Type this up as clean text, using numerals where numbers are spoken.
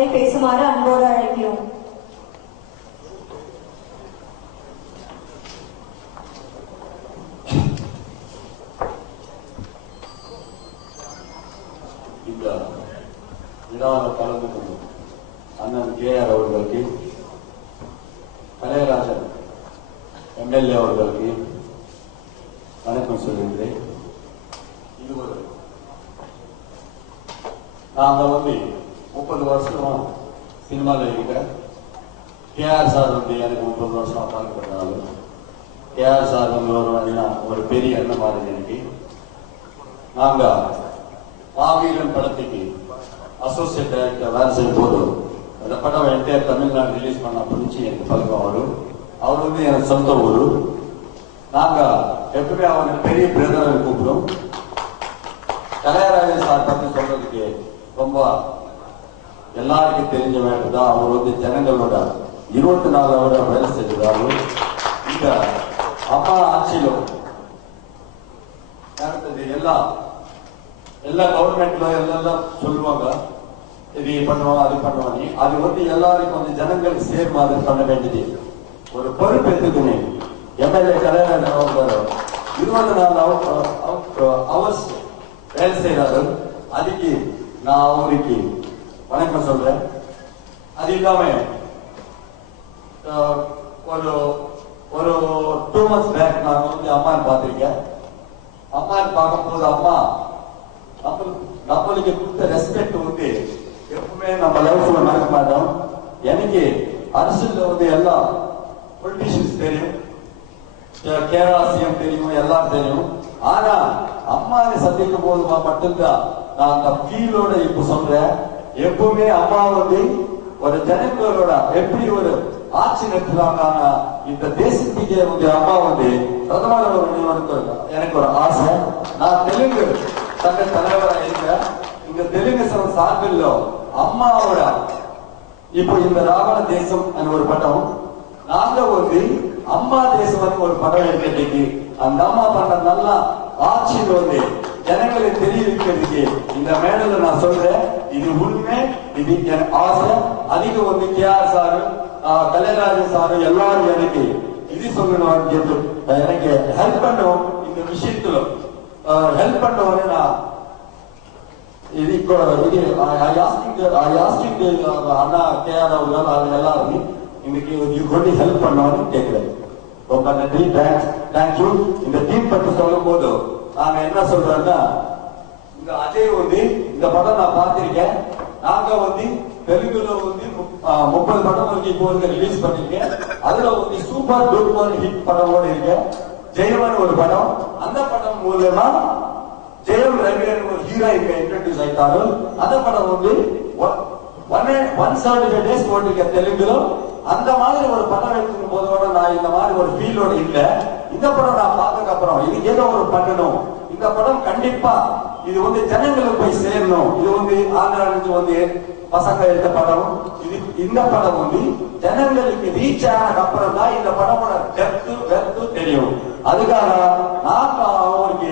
பேசுமாறு அன்போடு அழைக்கிறோம். இந்த விழாவில் கலந்து கொண்டு அண்ணன் கேஆர் அவர்களுக்கு, கலையராஜன் எம்எல்ஏ அவர்களுக்கு வணக்கம் சொல்லுகிறேன். இது ஒரு நாங்கள் 30 வருஷமா சினிமாவில் இருக்க. கேஆர் சார் எனக்கு 30 வருஷமா பார்க்கப்பட்டாலும் கேஆர் சார் ஒரு பெரிய எண்ணம் மாதிரி எனக்கு. நாங்க மாவீரன் படத்துக்கு அசோசியேட் டைரக்டர் வேலை செய்யும் போது அந்த படம் என்டையர் தமிழ்நாடு ரிலீஸ் பண்ண புரிஞ்சு எனக்கு பழக்கம் வரும். அவர் எனக்கு சொந்த ஊரு. நாங்க எப்பவுமே அவருக்கு பெரிய பிரதர் கூப்பிடும். கலையராஜன் சார் பத்தி சொல்றதுக்கு ரொம்ப எல்லாருக்கும் தெரிஞ்ச வேண்டுதான். அவர் ஜனங்களோட 24 hour வேலை செஞ்சிருக்காரு. இந்த அம்மா ஆட்சியிலும் எல்லா கவர்மெண்ட்ல எல்லாம் சொல்லுவாங்க, இது பண்ணுவாங்க அது பண்ணுவாங்க. அது எல்லாருக்கும் ஜனங்களுக்கு சேர் மாதிரி பண்ண வேண்டியது ஒரு பொறுப்பு எடுத்துக்குமே. எம்எல்ஏ கலையராஜன் அவங்க 24 hours வேலை செய்யறாரு. அதுக்கு நான் அவருக்கு வணக்கம் சொல்றேன். அது இல்லாம ஒரு 2 months பேக் நான் அம்மா பார்த்திருக்கேன். அம்மா பார்க்கும்போது அம்மா நம்மளுக்கு கொடுத்த ரெஸ்பெக்ட் எப்பவுமே நம்ம லைஃப்ல மறக்க மாட்டோம். எனக்கு அரசியல் எல்லா பொலிட்டீஷியன்ஸ் தெரியும், கேரளா சிஎம் தெரியும், எல்லாம் தெரியும். ஆனா அம்மாவை சந்திக்கும் போது மட்டும்தான் நான் அந்த ஃபீலோட இப்ப சொல்றேன். எப்பவுமே அம்மா ஒரு ஜனங்களோட எப்படி ஒரு ஆட்சி நடத்துறாங்க. இந்த தேசத்துக்கே அம்மா பிரதமர் எனக்கு ஒரு ஆசை. நான் தெலுங்கு சங்க தலைவராக இருக்கிறேன். இந்த தெலுங்கு சார்பில் அம்மாவோட இப்போ இந்த ராவண தேசம் ஒரு படம், நாங்க அம்மா தேசம் ஒரு படம் எடுக்கிறதுக்கு அந்த அம்மா பண்ற நல்லா ஆட்சி ஜனங்களை தெரிவிக்கிறதுக்கு இந்த மேடையில நான் சொல்றேன். இது உண்மை, இது எனக்கு ஆசை. அதுக்கு கேஆர் சாரு, கலைராஜன் சாரு எல்லாரும் எனக்கு இது சொல்லணும், எனக்கு ஹெல்ப் பண்ணுவோம். இந்த விஷயத்துல ஹெல்ப் பண்ணுவோம். நான் அண்ணா கேஆர் அவர்கள் எல்லாரும் இன்னைக்கு ஹெல்ப் பண்ணுவான்னு கேட்கிறேன். ரொம்ப நன்றி, தேங்க்யூ. இந்த டீம் பற்றி சொல்லும் போது நாங்க என்ன சொல்றோம்னா, இந்த அஜய் இந்த படம் நான் பார்த்திருக்கேன். நாங்க தெலுங்குல 30 படம் இப்போ ரிலீஸ் பண்ணிருக்கேன். அதுல சூப்பர் டூப்பர் ஹிட் படமோட இருக்கேன். ஜெயவன் ஒரு படம். அந்த படம் மூலமா ஜெயம் ரவியன் ஒரு ஹீரோயின் இன்ட்ரோடியூஸ் ஆயிட்டாரு. அந்த படம் 175 days போட்டிருக்க தெலுங்குல. அந்த மாதிரி ஒரு படம் எடுக்கும் போதோட நான் இந்த மாதிரி ஒரு ஃபீலோட இல்ல. இந்த படம் நான் பார்த்ததுக்கு அப்புறம் இது ஏதோ ஒரு பண்ணணும். இந்த படம் கண்டிப்பா இது ஜனங்களுக்கு போய் சேரணும். இது ஆந்திராவுக்கு பசங்க எடுத்த படம். இந்த படம் ஜனங்களுக்கு ரீச் ஆனதுக்கு அப்புறம் தான் இந்த படமோட டெப்த் தெரியும். அதுக்காக நான் அவருக்கு